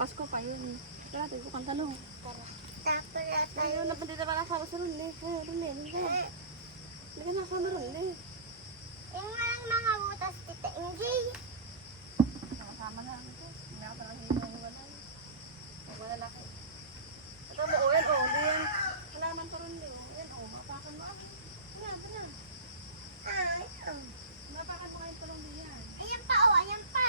Pasko pa yun. Tara, tayo ko kang talong. Tara. Tapos na tayo. Ayun, napandita pa nasa sa runli. Ayun, runli, runli. Hindi ka nasa runli. Yung mga butas, Tita Injay. Sama na. Hindi ako parang hindi mo wala. Wala laki. Ito mo, yan, hindi yan. Halaman pa runli. Yan, mapakan mo. Yan, tara. Ay, Mapakan mo ngayon talong din yan. ayan pa, ayan pa.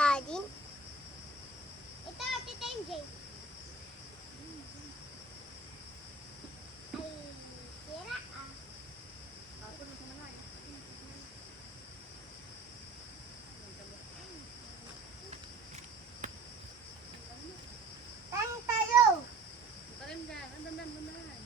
Tadin. Ito, Tita Injay. Ay, sira ah. Tang tayo. Talim dyan. Dandan.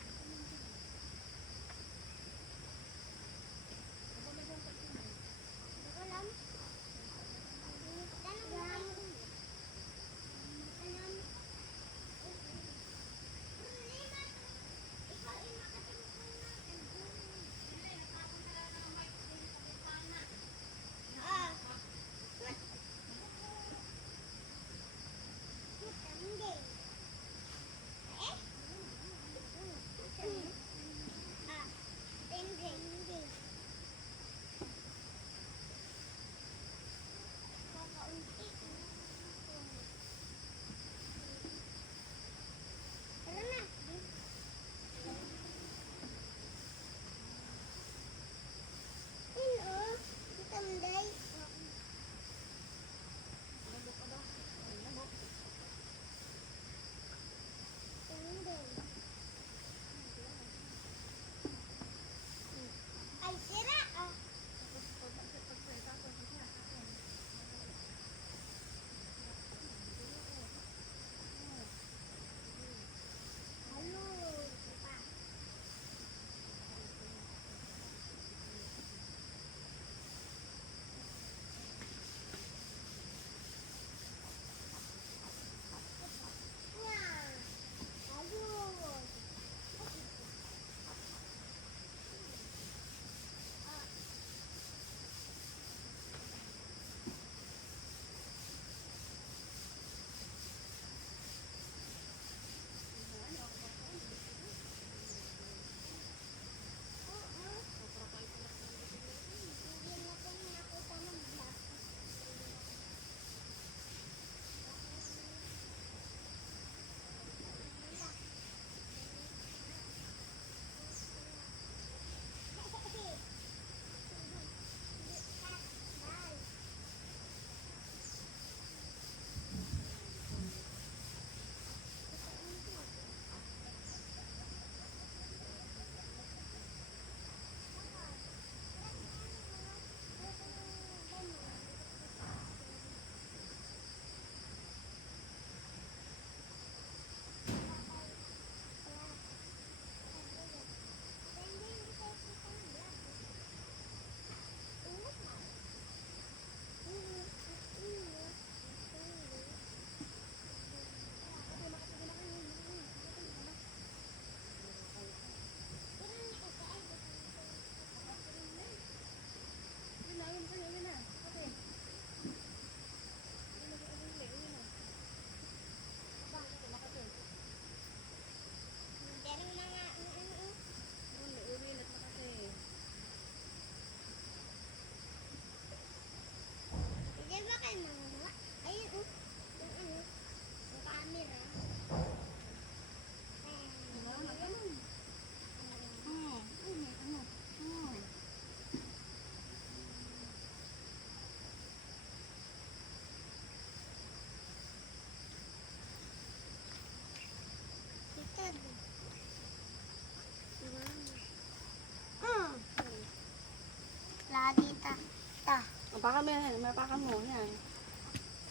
Mapakan mo yan. Mapakan mo. Yan.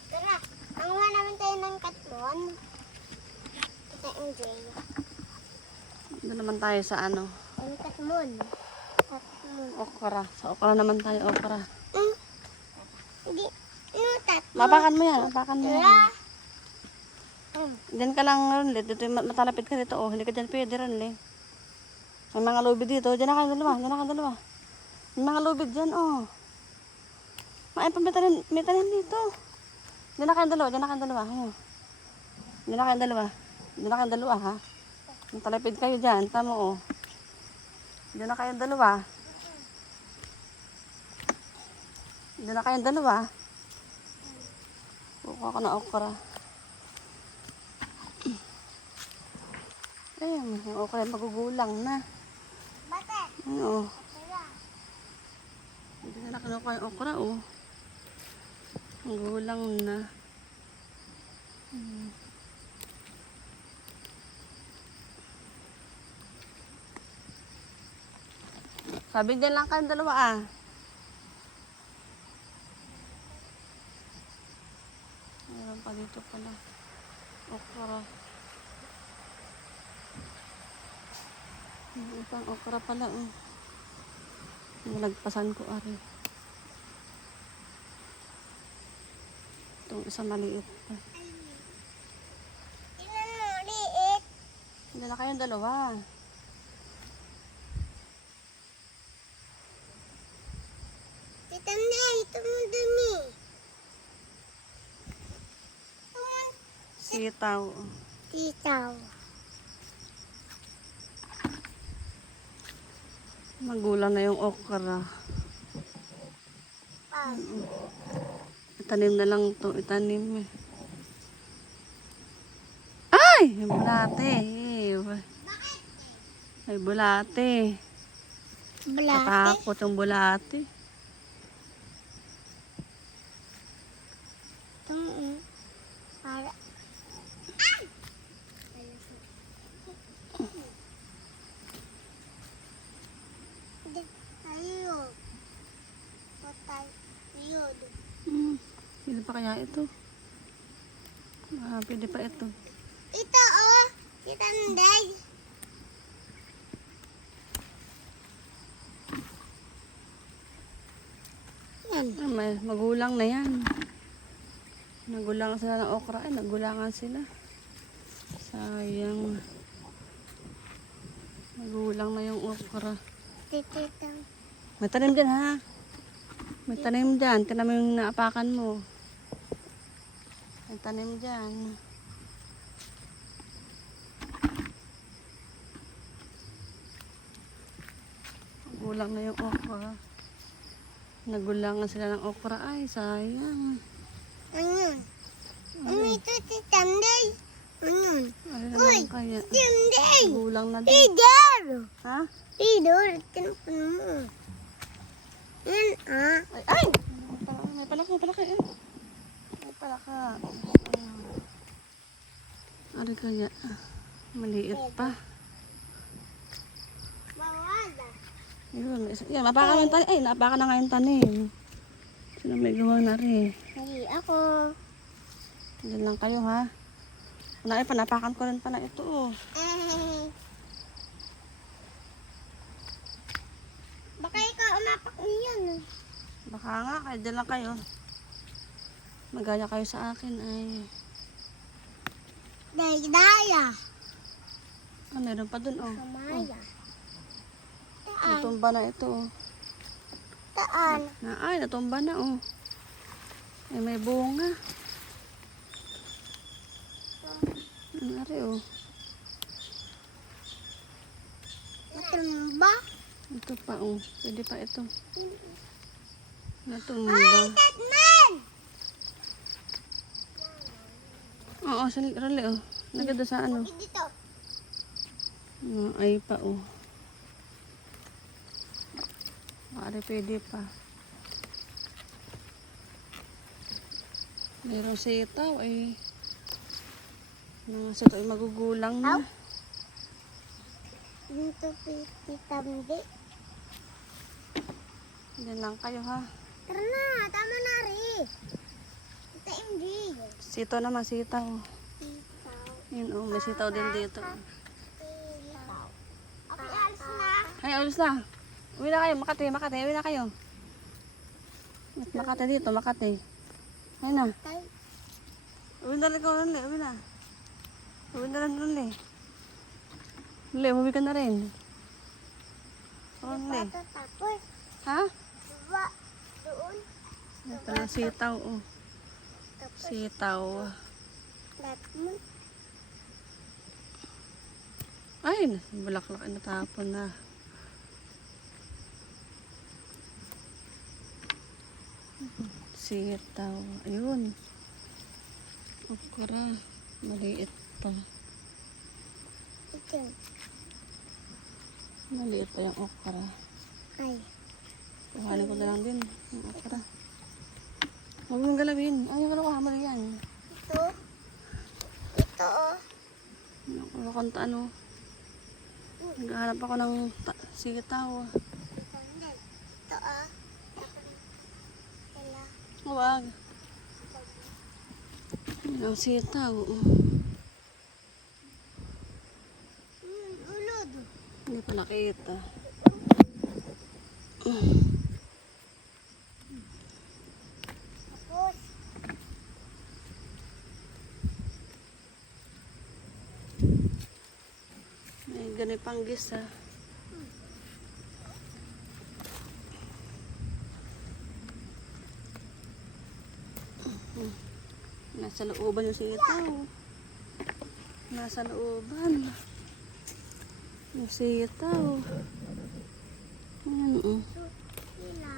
Tara, nanguha naman tayo ng katmon. Tita MJ. Doon naman tayo sa ano. Ang katmon. Katmon. Okra. Sa okra naman tayo. Okra. Hindi. Ano tatlo? Mapakan mo yan. Mapakan mo yan. Tara. Diyan ka lang, Ronle. Dito matalapit ka dito. Oh, hindi ka dyan pwede, Ronle. May mga lubid dito. Diyan na kayo dalawa. Diyan na kayo dalawa. May mga lubid dyan, oh. May tanim dito. Diyan na kayong dalawa. Diyan na kayong dalawa. Ano? Diyan na kayong dalawa. Diyan na kayong dalawa, ha? Matalapit kayo dyan. Tama, oh. Diyan na kayong dalawa. Diyan na kayong dalawa. Kukuha ko na okra. Ayun, yung okra magugulang na. Bakit? Ano? Tara. Hindi na nakinukuha yung okra, oh. Magulang na. Sabi dyan lang kayong dalawa, ah. Meron pa dito pala. Okra. May pang okra pala, oh. Nalagpasan ko, ari. Itong isa maliit pa. Tingnan mo, liit. Hindi na kayong dalawa. Tita Nay, ito mo dumi. Sitaw. Titaw. Magulang na yung okra. Pag. Itanim na lang ito. Itanim, eh. Ay! May bulate. May bulate. Blate. Katakot yung bulate. Para. Ayun. Patay. Ayun. Pwede pa kaya ito? Pwede pa ito. Ito oh. Tita Nay. Yan. Magulang na yan. Nagulangan sila ng okra. Ay, nagulangan sila. Sayang. Magulang na yung okra. Tita. May tanim dyan, ha? May tanim dyan. Tinan mo yung naapakan mo. May tanim dyan. Nagulang na yung okra. Nagulangan sila ng okra. Ay, sayang. Ayun. Ano ito, Tita Nay? Ayun. Ay, Uy! naman kaya. Tita Nay! Nagulang na din. Leader! Ha? Leader! Tinapon mo. Yan ah. Ay, ay! May palaka, may palaka. Eh. May palaka. Ano kaya? Maliit pa. Bawala. Yun, yan, mapakan na yung tanim. Ay, napakan na nga yung tanim. Sino may gawa na rin. Hindi ako. Diyan lang kayo, ha? Ay, panapakan ko rin pala ito, oh. Baka ikaw umapak niyan. Baka nga, kaya diyan lang kayo. Magaya kayo sa akin, ay. Daya. Ah, meron pa dun, oh. Kamaya. Natumba na ito, oh. Taan. Ay, natumba na, oh. Ay, may bunga. Ano rin, oh. Natumba. Ito pa, oh. Pwede pa ito. Natumba. Ay, Tatman! Oo, rali, oh. Nagada sa ano. Dito. Ay pa, oh. Maaari pwede pa. Meron sitaw, eh. Mga sitaw ay magugulang na. Dito, Tita Mdi. Diyan lang kayo, ha. Tara na, tama na rin. Tita MJ. Sitaw naman, sitaw. Sitaw. Yun oh, may sitaw din dito. Sitaw. Okay, alis na. Ay, alis na. Uwi na kayo, Makati, Makati. Uwi na kayo. Makati dito, Makati. Ayun na. Tay. Uwi na lang ko, uwi na. Uwi na lang ulit. Uwi, umuwi ka na rin. Uwi. Tapos, Ha? diba, doon. Ito na sitaw, oh. Tapos, Sitaw. tapos, Ay, bulaklak ay natapon na. Sitaw. Ayun. Okra. Maliit pa. ito. Maliit pa yung okra. Ay. Kuhanin ko na lang din yung okra. Huwag mong galawin. Ay, yung kamali yan. Ito. Ito, oh. Yung kanta ano. Naghahanap ako ng sitaw. Ito, oh. Hala. Huwag. Yung sitaw. Ulod. Hindi pa nakita. Tapos, May ganipang gisa. Nasa looban yung sitaw. Nasa looban. Yung sitaw. Ayan, oh. sila.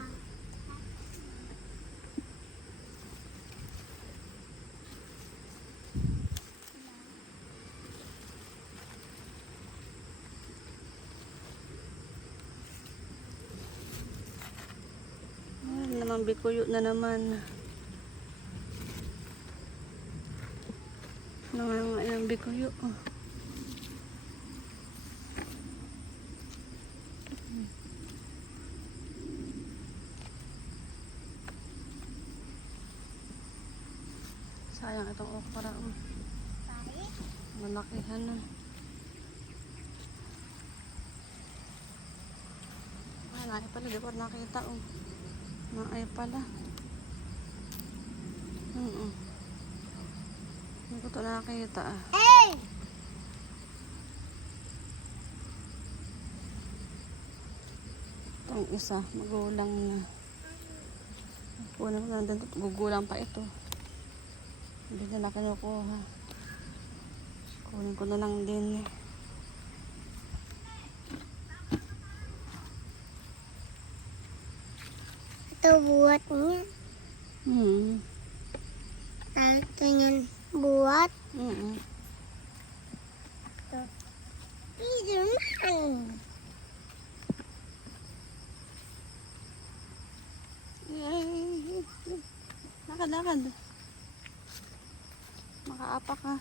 Ayan naman, bikuyo na naman. Nangangain bikuyo. Oh. Sayang itong okra. Oh. Pare. Malakihan na. Naay pala, di ko nakita. Oh. Naay pala. Hindi ko ito nakita. Ah. Hey! Itong isa, magulang na. Kunin ko na din ito. Gugulang pa ito. Hindi na kinukuha. Kunin ko na lang din. Ito buhat niya. Ito niyan buhat. Ito. Spiderman. Yay! Lakad, lakad. Makaapak ka.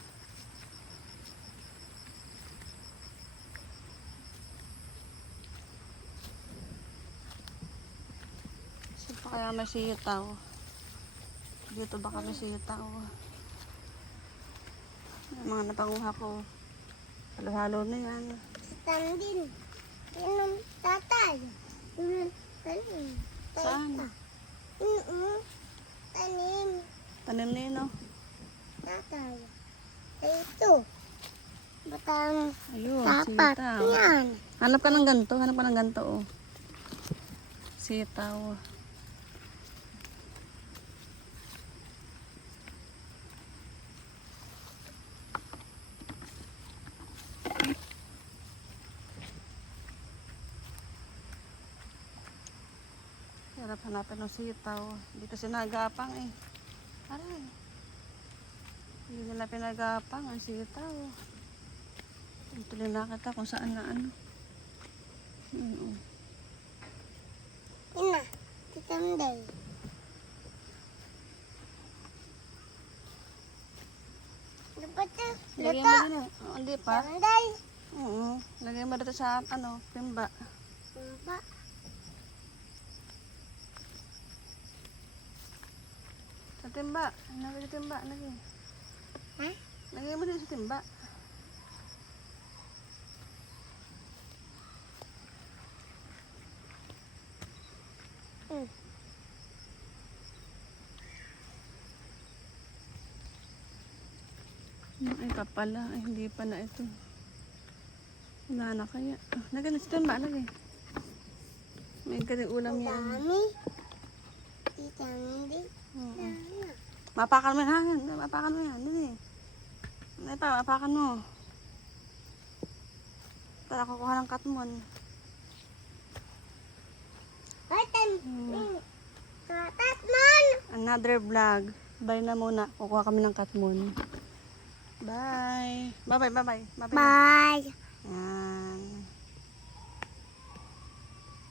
Saan pa kaya may sitaw? Dito baka may sitaw. Yung mga napanguha ko. Halo-halo na yan. Stand din. Yan ang tatay. Yan ang tanim. Saan? Tanim. Tanim na yun, oh. Tatay. Ito. Batang Ayun, tapat. sitaw. Yan. Hanap ka ng ganito, hanap ka ng ganito, oh. Sitaw. Hanap-hanapin ng sitaw. Hindi kasi nagapang eh. Aray. Hindi nila pinagapang ang sitaw. Ito din nakita kung saan na ano. Yun, oh. Ina. Titanday. Dapat ito. Lagyan Luto. mo din eh. Oh, hindi pa. Titanday. Oo. Lagyan mo dito sa ano, timba. Sumpa. timba. Lagay sa timba. Lagay. Ha? Lagay mo din sa timba. Mm. Ay, kapala. Ay, hindi pa na ito. Wala na kaya. Lagay na sa timba. Lagay. May galing ulam Ang yan. dami. Tita, hindi. Oo. Dami. Mapakan mo yan, ha? Mapakan mo yan. Dali. Ano pa, mapakan mo. Para kukuha ng katmon. Ay, Tatman! Another vlog. Bye na muna. Kukuha kami ng katmon. Bye. Bye-bye, bye-bye. Bye-bye. Bye! Yan.